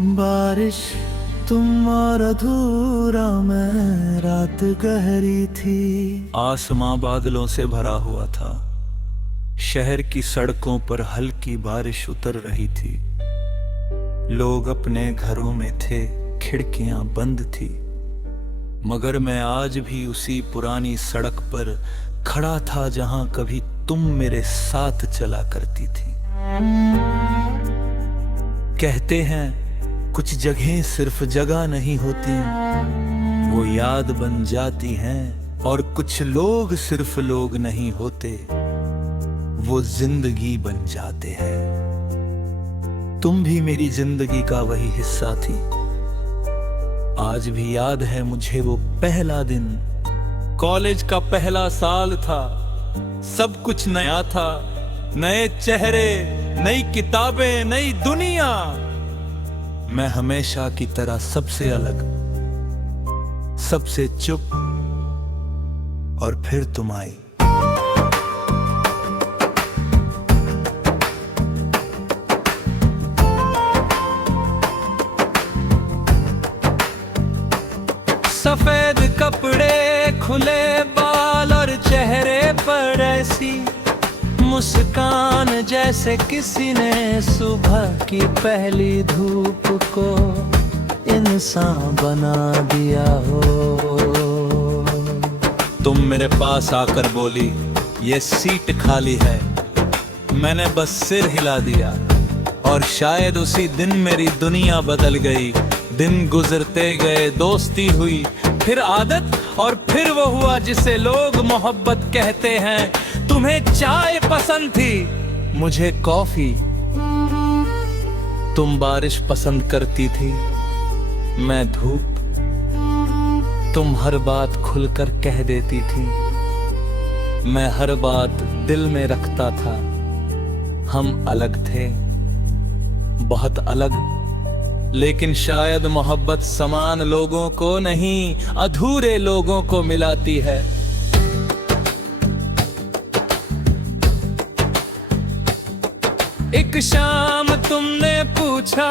बारिश तुम और अधूरा, मैं रात गहरी थी। आसमां बादलों से भरा हुआ था। शहर की सड़कों पर हल्की बारिश उतर रही थी। लोग अपने घरों में थे, खिड़कियां बंद थी। मगर मैं आज भी उसी पुरानी सड़क पर खड़ा था जहां कभी तुम मेरे साथ चला करती थी। कहते हैं कुछ जगहें सिर्फ जगह नहीं होती, वो याद बन जाती हैं। और कुछ लोग सिर्फ लोग नहीं होते, वो जिंदगी बन जाते हैं। तुम भी मेरी जिंदगी का वही हिस्सा थी। आज भी याद है मुझे वो पहला दिन। कॉलेज का पहला साल था। सब कुछ नया था। नए चेहरे, नई किताबें, नई दुनिया। मैं हमेशा की तरह सबसे अलग, सबसे चुप। और फिर तुम आई। सफेद कपड़े, खुले बाल और चेहरे पर ऐसी मुस्कान जैसे किसी ने सुबह की पहली धूप को इंसान बना दिया हो। तुम मेरे पास आकर बोली, ये सीट खाली है। मैंने बस सिर हिला दिया और शायद उसी दिन मेरी दुनिया बदल गई। दिन गुजरते गए, दोस्ती हुई, फिर आदत, और फिर वो हुआ जिसे लोग मोहब्बत कहते हैं। तुम्हें चाय पसंद थी, मुझे कॉफी। तुम बारिश पसंद करती थी, मैं धूप। तुम हर बात खुलकर कह देती थी, मैं हर बात दिल में रखता था। हम अलग थे, बहुत अलग, लेकिन शायद मोहब्बत समान लोगों को नहीं, अधूरे लोगों को मिलाती है। एक शाम तुमने पूछा,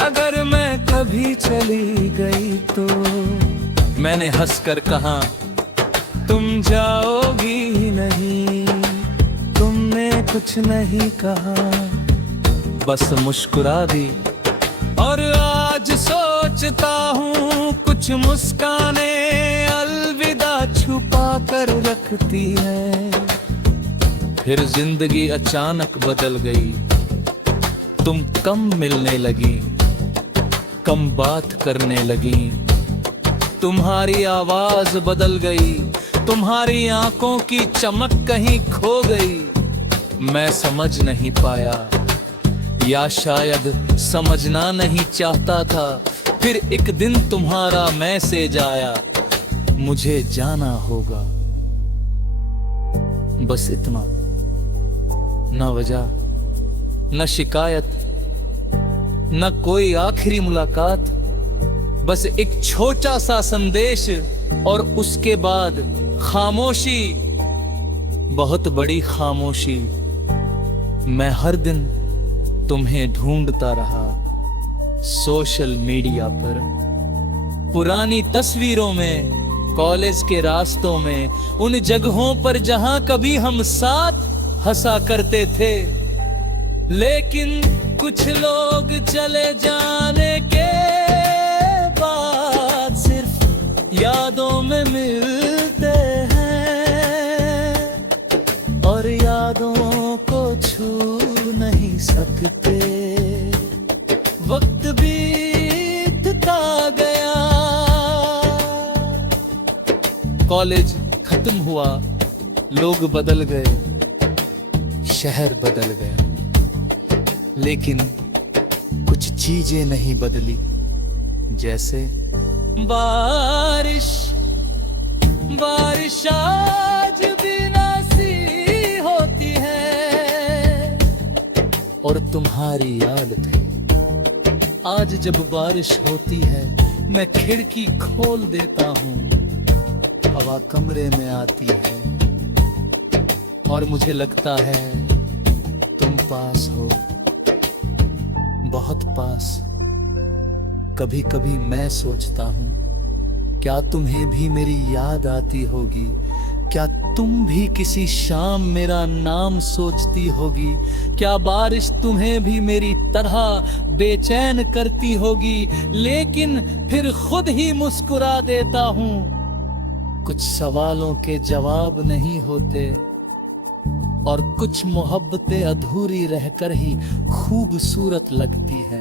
अगर मैं कभी चली गई तो। मैंने हंसकर कहा, तुम जाओगी नहीं। तुमने कुछ नहीं कहा, बस मुस्कुरा दी। और आज सोचता हूँ कुछ मुस्कानें अलविदा छुपा कर रखती है। फिर जिंदगी अचानक बदल गई। तुम कम मिलने लगी, कम बात करने लगी। तुम्हारी आवाज बदल गई, तुम्हारी आंखों की चमक कहीं खो गई। मैं समझ नहीं पाया, या शायद समझना नहीं चाहता था। फिर एक दिन तुम्हारा मैसेज आया, मुझे जाना होगा। बस इतना, न वजह, न शिकायत, न कोई आखिरी मुलाकात। बस एक छोटा सा संदेश और उसके बाद खामोशी, बहुत बड़ी खामोशी। मैं हर दिन तुम्हें ढूंढता रहा, सोशल मीडिया पर, पुरानी तस्वीरों में, कॉलेज के रास्तों में, उन जगहों पर जहां कभी हम साथ हंसा करते थे। लेकिन कुछ लोग चले जाने के बाद सिर्फ यादों में मिलते हैं, और यादों को छू नहीं सकते। वक्त बीतता गया, कॉलेज खत्म हुआ, लोग बदल गए, शहर बदल गया, लेकिन कुछ चीजें नहीं बदली। जैसे बारिश, बारिश आज भी नासी होती है, और तुम्हारी याद थी। आज जब बारिश होती है, मैं खिड़की खोल देता हूँ, हवा कमरे में आती है, और मुझे लगता है तुम पास हो। बहुत पास। कभी कभी मैं सोचता हूँ, क्या तुम्हें भी मेरी याद आती होगी? क्या तुम भी किसी शाम मेरा नाम सोचती होगी? क्या बारिश तुम्हें भी मेरी तरह बेचैन करती होगी? लेकिन फिर खुद ही मुस्कुरा देता हूँ। कुछ सवालों के जवाब नहीं होते और कुछ मोहब्बतें अधूरी रहकर ही खूबसूरत लगती है।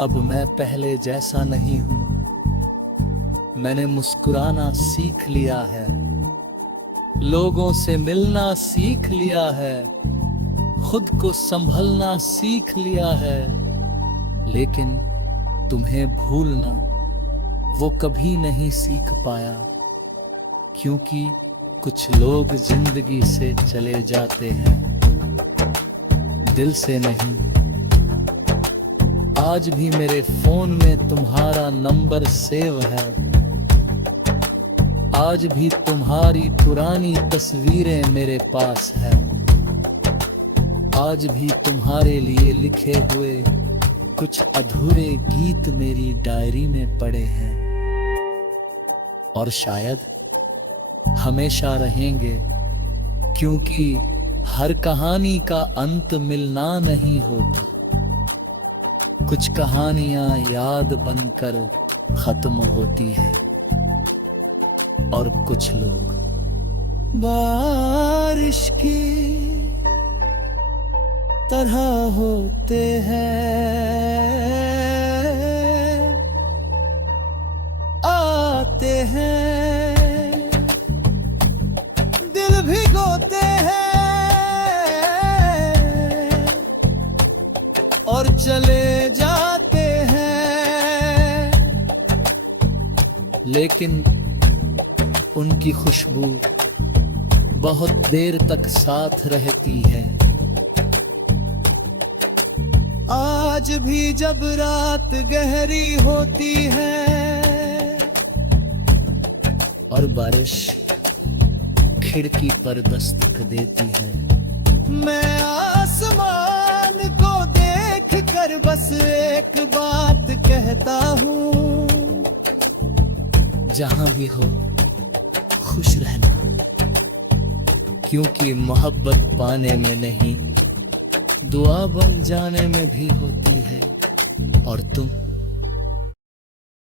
अब मैं पहले जैसा नहीं हूं, मैंने मुस्कुराना सीख लिया है, लोगों से मिलना सीख लिया है, खुद को संभलना सीख लिया है। लेकिन तुम्हें भूलना वो कभी नहीं सीख पाया, क्योंकि कुछ लोग जिंदगी से चले जाते हैं, दिल से नहीं। आज भी मेरे फोन में तुम्हारा नंबर सेव है, आज भी तुम्हारी पुरानी तस्वीरें मेरे पास है, आज भी तुम्हारे लिए लिखे हुए कुछ अधूरे गीत मेरी डायरी में पड़े हैं, और शायद हमेशा रहेंगे, क्योंकि हर कहानी का अंत मिलना नहीं होता। कुछ कहानियां याद बनकर खत्म होती हैं, और कुछ लोग बारिश की तरह होते हैं, आते हैं, दिल भिगोते हैं और चले जाते हैं। लेकिन उनकी खुशबू बहुत देर तक साथ रहती है। आज भी जब रात गहरी होती है और बारिश खिड़की पर दस्तक देती है, मैं आसमान को देख कर बस एक बात कहता हूँ, जहां भी हो खुश रहना, क्योंकि मोहब्बत पाने में नहीं, दुआ बन जाने में भी होती है।